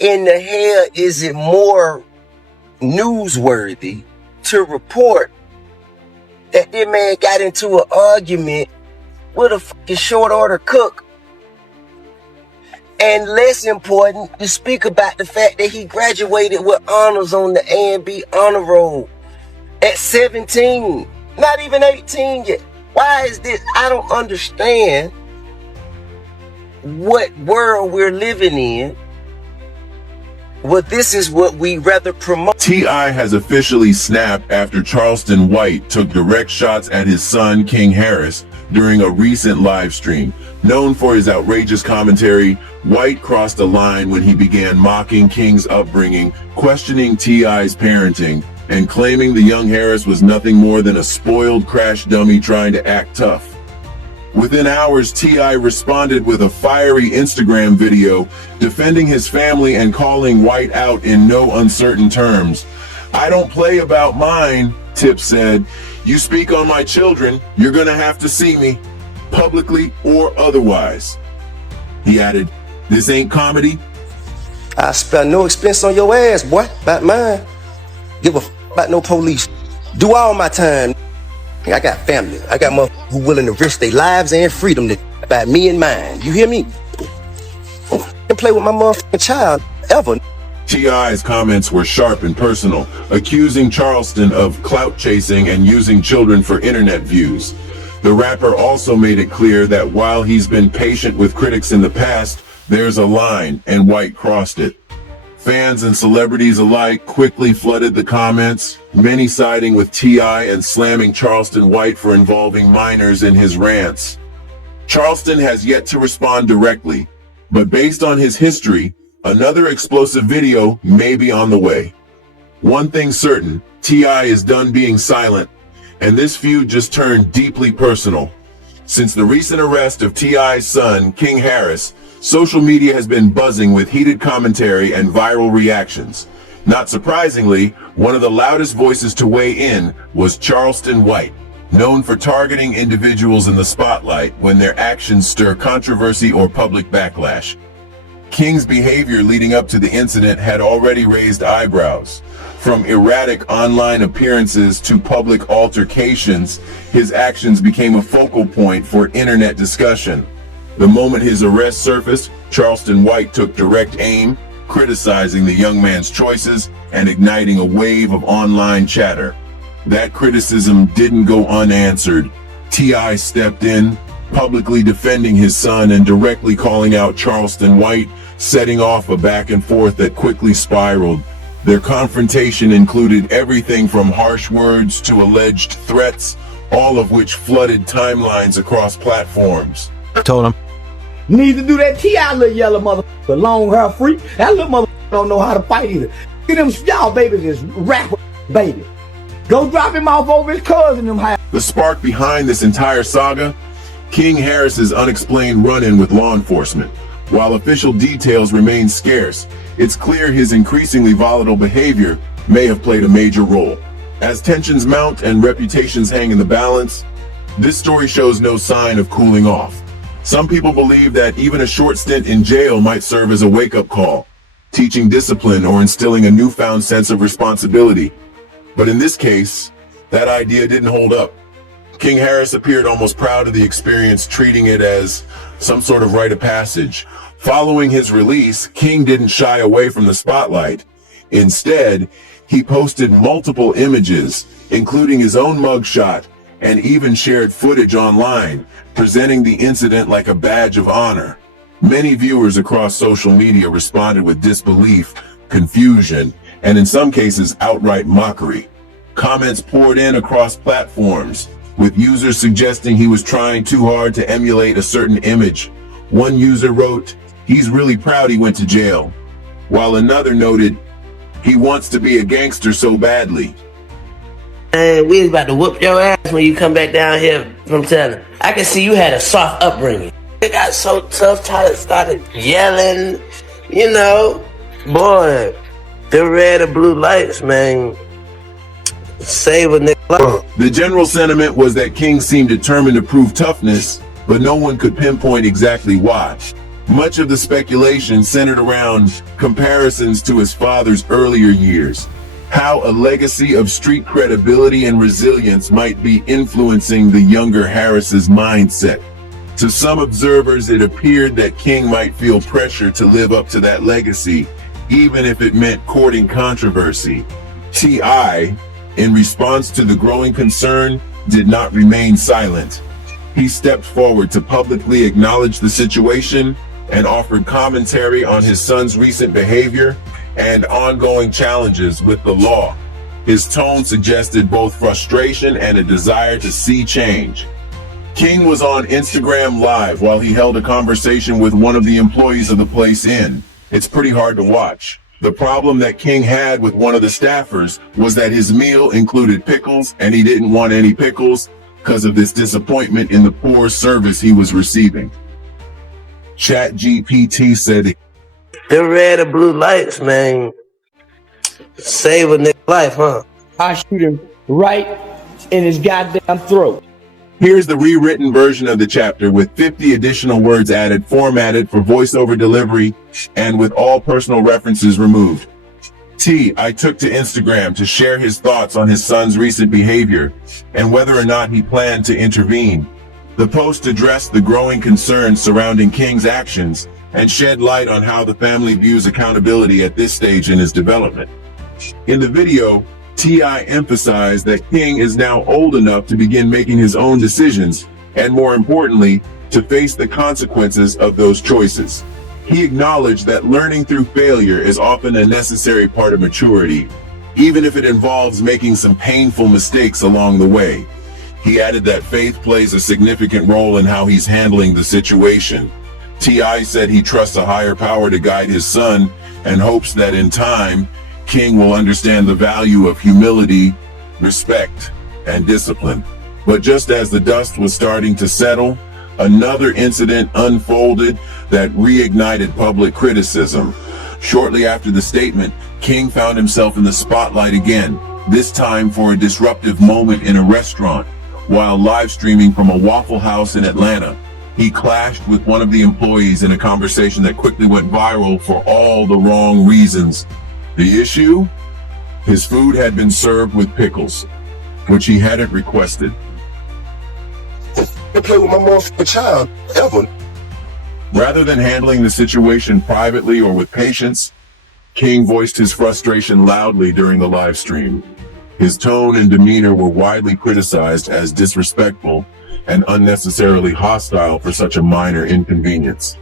in the hell is it more newsworthy to report that this man got into an argument with a fucking short order cook, and less important to speak about the fact that he graduated with honors on the A&B honor roll at 17, not even 18 yet? Why is this? I don't understand what world we're living in. Well, this is what we rather promote. T.I. has officially snapped after Charleston White took direct shots at his son, King Harris, during a recent live stream. Known for his outrageous commentary, White crossed a line when he began mocking King's upbringing, questioning T.I.'s parenting, and claiming the young Harris was nothing more than a spoiled crash dummy trying to act tough. Within hours, T.I. responded with a fiery Instagram video defending his family and calling White out in no uncertain terms. "I don't play about mine," Tip said. "You speak on my children, you're gonna have to see me, publicly or otherwise." He added, "This ain't comedy." "I spare no expense on your ass, boy, about mine. Give a f about no police. Do all my time. I got family. I got motherfuckers who willing to risk their lives and freedom to about me and mine. You hear me? Can't play with my motherfucking child ever." T.I.'s comments were sharp and personal, accusing Charleston of clout chasing and using children for internet views. The rapper also made it clear that while he's been patient with critics in the past, there's a line, and White crossed it. Fans and celebrities alike quickly flooded the comments, many siding with T.I. and slamming Charleston White for involving minors in his rants. Charleston has yet to respond directly, but based on his history, another explosive video may be on the way. One thing certain, T.I. is done being silent, and this feud just turned deeply personal. Since the recent arrest of T.I.'s son, King Harris, social media has been buzzing with heated commentary and viral reactions. Not surprisingly, one of the loudest voices to weigh in was Charleston White, known for targeting individuals in the spotlight when their actions stir controversy or public backlash. King's behavior leading up to the incident had already raised eyebrows. From erratic online appearances to public altercations, his actions became a focal point for internet discussion. The moment his arrest surfaced, Charleston White took direct aim, criticizing the young man's choices and igniting a wave of online chatter. That criticism didn't go unanswered. T.I. stepped in, publicly defending his son and directly calling out Charleston White, setting off a back and forth that quickly spiraled. Their confrontation included everything from harsh words to alleged threats, all of which flooded timelines across platforms. Told him, "Need to do that T.I. little yellow motherfucker, long hair freak. That little motherfucker don't know how to fight either. Get them, y'all babies is rapper baby. Go drop him off over his cousin them high." The spark behind this entire saga? King Harris's unexplained run-in with law enforcement. While official details remain scarce, it's clear his increasingly volatile behavior may have played a major role. As tensions mount and reputations hang in the balance, this story shows no sign of cooling off. Some people believe that even a short stint in jail might serve as a wake-up call, teaching discipline or instilling a newfound sense of responsibility. But in this case, that idea didn't hold up. King Harris appeared almost proud of the experience, treating it as some sort of rite of passage. Following his release, King didn't shy away from the spotlight. Instead, he posted multiple images, including his own mugshot, and even shared footage online, presenting the incident like a badge of honor. Many viewers across social media responded with disbelief, confusion, and in some cases outright mockery. Comments poured in across platforms, with users suggesting he was trying too hard to emulate a certain image. One user wrote, "He's really proud he went to jail," while another noted, "He wants to be a gangster so badly." And we was about to whoop your ass when you come back down here from telling. I can see you had a soft upbringing. It got so tough, Tyler started yelling, you know. Boy, the red and blue lights, man. Save a nigga. The general sentiment was that King seemed determined to prove toughness, but no one could pinpoint exactly why. Much of the speculation centered around comparisons to his father's earlier years, how a legacy of street credibility and resilience might be influencing the younger Harris's mindset. To some observers, it appeared that King might feel pressure to live up to that legacy, even if it meant courting controversy. T.I., in response to the growing concern, did not remain silent. He stepped forward to publicly acknowledge the situation and offered commentary on his son's recent behavior and ongoing challenges with the law. His tone suggested both frustration and a desire to see change. King was on Instagram Live while he held a conversation with one of the employees of the Place Inn. It's pretty hard to watch. The problem that King had with one of the staffers was that his meal included pickles, and he didn't want any pickles because of this disappointment in the poor service he was receiving. ChatGPT said, The red or blue lights, man, save a nigga life, huh? I shoot him right in his goddamn throat. Here's the rewritten version of the chapter with 50 additional words added, formatted for voiceover delivery, and with all personal references removed. I took to Instagram to share his thoughts on his son's recent behavior and whether or not he planned to intervene. The post addressed the growing concerns surrounding King's actions and shed light on how the family views accountability at this stage in his development. In the video, T.I. emphasized that King is now old enough to begin making his own decisions and, more importantly, to face the consequences of those choices. He acknowledged that learning through failure is often a necessary part of maturity, even if it involves making some painful mistakes along the way. He added that faith plays a significant role in how he's handling the situation. T.I. said he trusts a higher power to guide his son and hopes that in time, King will understand the value of humility, respect, and discipline. But just as the dust was starting to settle, another incident unfolded that reignited public criticism. Shortly after the statement, King found himself in the spotlight again, this time for a disruptive moment in a restaurant. While live streaming from a Waffle House in Atlanta, he clashed with one of the employees in a conversation that quickly went viral for all the wrong reasons. The issue? His food had been served with pickles, which he hadn't requested. I play with my motherfucking child, ever. Rather than handling the situation privately or with patience, King voiced his frustration loudly during the live stream. His tone and demeanor were widely criticized as disrespectful and unnecessarily hostile for such a minor inconvenience.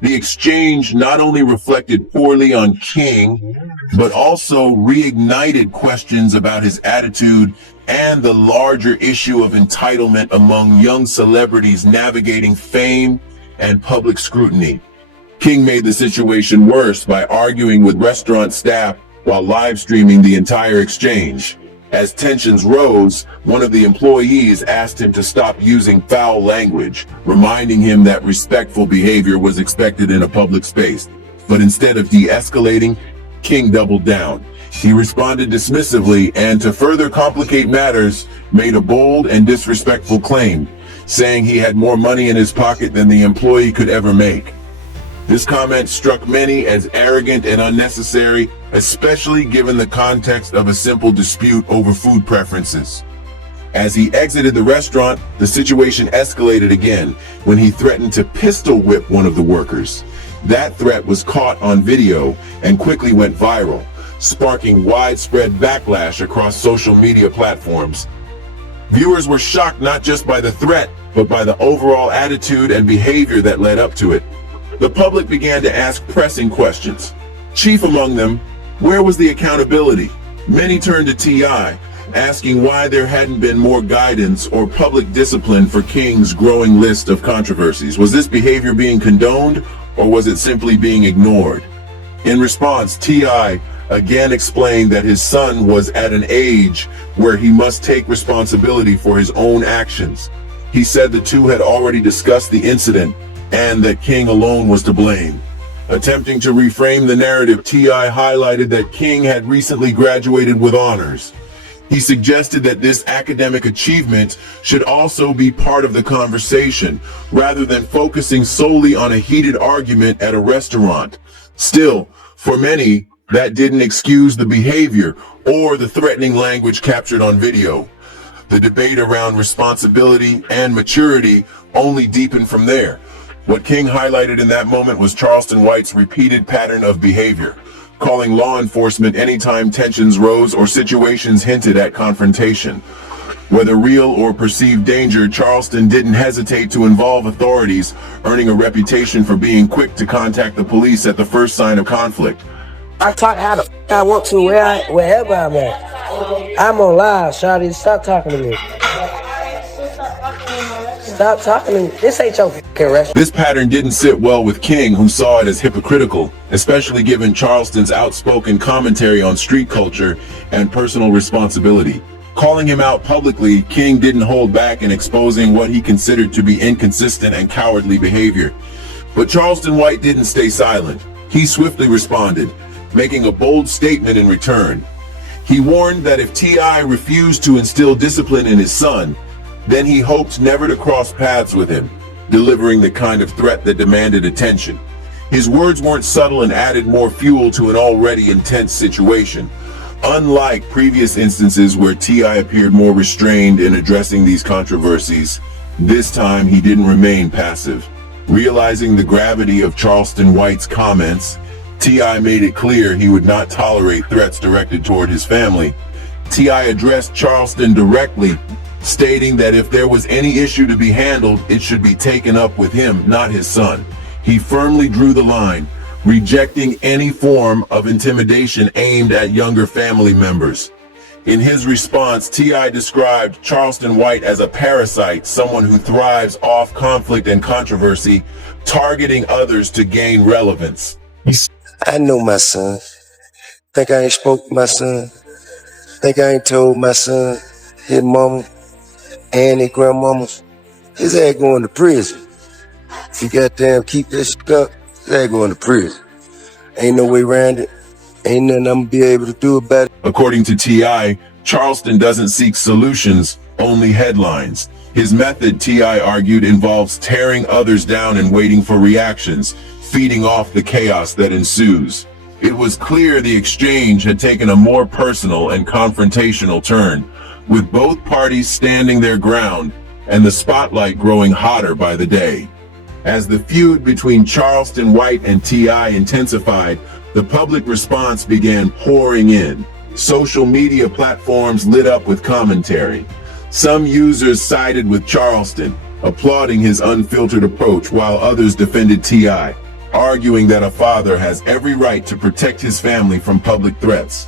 The exchange not only reflected poorly on King, but also reignited questions about his attitude and the larger issue of entitlement among young celebrities navigating fame and public scrutiny. King made the situation worse by arguing with restaurant staff while live streaming the entire exchange. As tensions rose, one of the employees asked him to stop using foul language, reminding him that respectful behavior was expected in a public space. But instead of de-escalating, King doubled down. He responded dismissively and, to further complicate matters, made a bold and disrespectful claim, saying he had more money in his pocket than the employee could ever make. This comment struck many as arrogant and unnecessary, especially given the context of a simple dispute over food preferences. As he exited the restaurant, the situation escalated again when he threatened to pistol whip one of the workers. That threat was caught on video and quickly went viral, sparking widespread backlash across social media platforms. Viewers were shocked not just by the threat, but by the overall attitude and behavior that led up to it. The public began to ask pressing questions. Chief among them, where was the accountability? Many turned to T.I., asking why there hadn't been more guidance or public discipline for King's growing list of controversies. Was this behavior being condoned, or was it simply being ignored? In response, T.I. again explained that his son was at an age where he must take responsibility for his own actions. He said the two had already discussed the incident and that King alone was to blame. Attempting to reframe the narrative, T.I. highlighted that King had recently graduated with honors. He suggested that this academic achievement should also be part of the conversation, rather than focusing solely on a heated argument at a restaurant. Still, for many, that didn't excuse the behavior or the threatening language captured on video. The debate around responsibility and maturity only deepened from there. What King highlighted in that moment was Charleston White's repeated pattern of behavior, calling law enforcement anytime tensions rose or situations hinted at confrontation. Whether real or perceived danger, Charleston didn't hesitate to involve authorities, earning a reputation for being quick to contact the police at the first sign of conflict. I talk how the I want to wherever I'm at. I'm on live, shawty. Stop talking to me. Stop talking to me. This ain't your restaurant. This pattern didn't sit well with King, who saw it as hypocritical, especially given Charleston's outspoken commentary on street culture and personal responsibility. Calling him out publicly, King didn't hold back in exposing what he considered to be inconsistent and cowardly behavior. But Charleston White didn't stay silent. He swiftly responded, making a bold statement in return. He warned that if T.I. refused to instill discipline in his son, then he hoped never to cross paths with him, delivering the kind of threat that demanded attention. His words weren't subtle and added more fuel to an already intense situation. Unlike previous instances where T.I. appeared more restrained in addressing these controversies, this time he didn't remain passive. Realizing the gravity of Charleston White's comments, T.I. made it clear he would not tolerate threats directed toward his family. T.I. addressed Charleston directly, stating that if there was any issue to be handled, it should be taken up with him, not his son. He firmly drew the line, rejecting any form of intimidation aimed at younger family members. In his response, T.I. described Charleston White as a parasite, someone who thrives off conflict and controversy, targeting others to gain relevance. I know my son. Think I ain't spoke to my son. Think I ain't told my son, his mama, and his grandmamas, his ass going to prison. If you goddamn keep this shit up, his ass going to prison. Ain't no way around it. Ain't nothing I'm gonna be able to do about it. According to T.I., Charleston doesn't seek solutions, only headlines. His method, T.I. argued, involves tearing others down and waiting for reactions, feeding off the chaos that ensues. It was clear the exchange had taken a more personal and confrontational turn, with both parties standing their ground and the spotlight growing hotter by the day. As the feud between Charleston White and T.I. intensified, the public response began pouring in. Social media platforms lit up with commentary. Some users sided with Charleston, applauding his unfiltered approach, while others defended T.I., arguing that a father has every right to protect his family from public threats.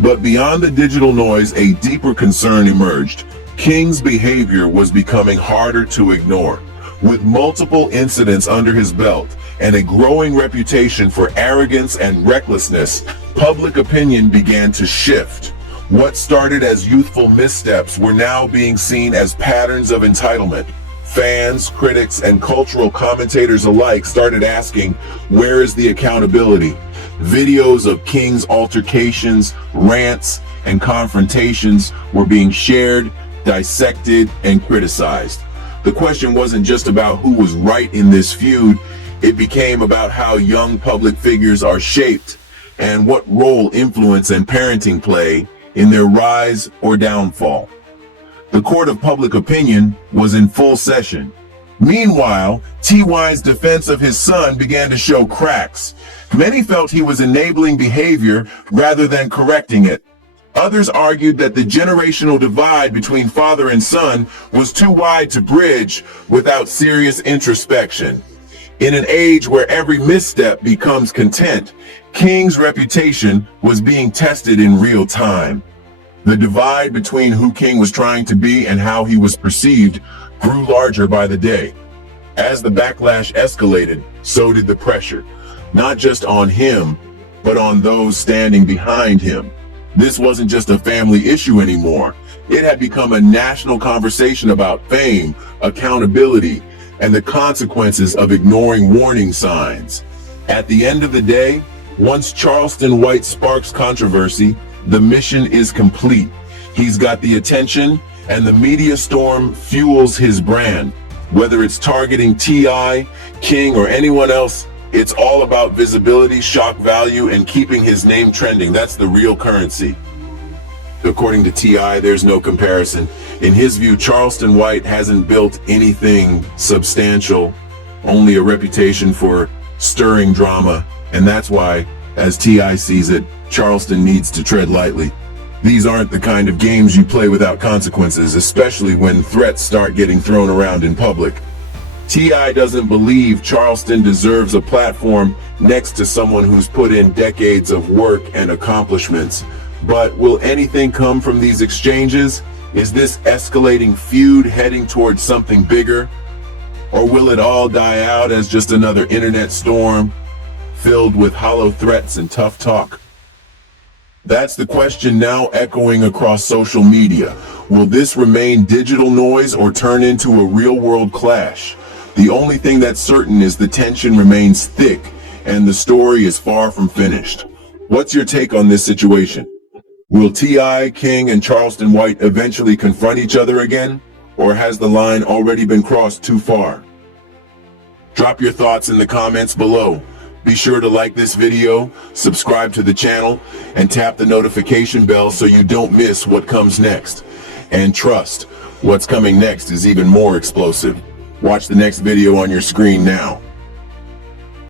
But beyond the digital noise, a deeper concern emerged. King's behavior was becoming harder to ignore. With multiple incidents under his belt and a growing reputation for arrogance and recklessness, public opinion began to shift. What started as youthful missteps were now being seen as patterns of entitlement. Fans, critics, and cultural commentators alike started asking, where is the accountability? Videos of King's altercations, rants, and confrontations were being shared, dissected, and criticized. The question wasn't just about who was right in this feud, it became about how young public figures are shaped and what role influence and parenting play in their rise or downfall. The court of public opinion was in full session. Meanwhile, T.Y.'s defense of his son began to show cracks. Many felt he was enabling behavior rather than correcting it. Others argued that the generational divide between father and son was too wide to bridge without serious introspection. In an age where every misstep becomes content, King's reputation was being tested in real time. The divide between who King was trying to be and how he was perceived grew larger by the day. As the backlash escalated, so did the pressure, not just on him, but on those standing behind him. This wasn't just a family issue anymore. It had become a national conversation about fame, accountability, and the consequences of ignoring warning signs. At the end of the day, once Charleston White sparks controversy, the mission is complete. He's got the attention, and the media storm fuels his brand. Whether it's targeting T.I., King, or anyone else, it's all about visibility, shock value, and keeping his name trending. That's the real currency. According to T.I., there's no comparison. In his view, Charleston White hasn't built anything substantial, only a reputation for stirring drama, and that's why, as T.I. sees it, Charleston needs to tread lightly. These aren't the kind of games you play without consequences, especially when threats start getting thrown around in public. T.I. doesn't believe Charleston deserves a platform next to someone who's put in decades of work and accomplishments. But will anything come from these exchanges? Is this escalating feud heading towards something bigger? Or will it all die out as just another internet storm filled with hollow threats and tough talk? That's the question now echoing across social media. Will this remain digital noise or turn into a real-world clash? The only thing that's certain is the tension remains thick and the story is far from finished. What's your take on this situation? Will T.I., King, and Charleston White eventually confront each other again? Or has the line already been crossed too far? Drop your thoughts in the comments below. Be sure to like this video, subscribe to the channel, and tap the notification bell so you don't miss what comes next. And trust, what's coming next is even more explosive. Watch the next video on your screen now.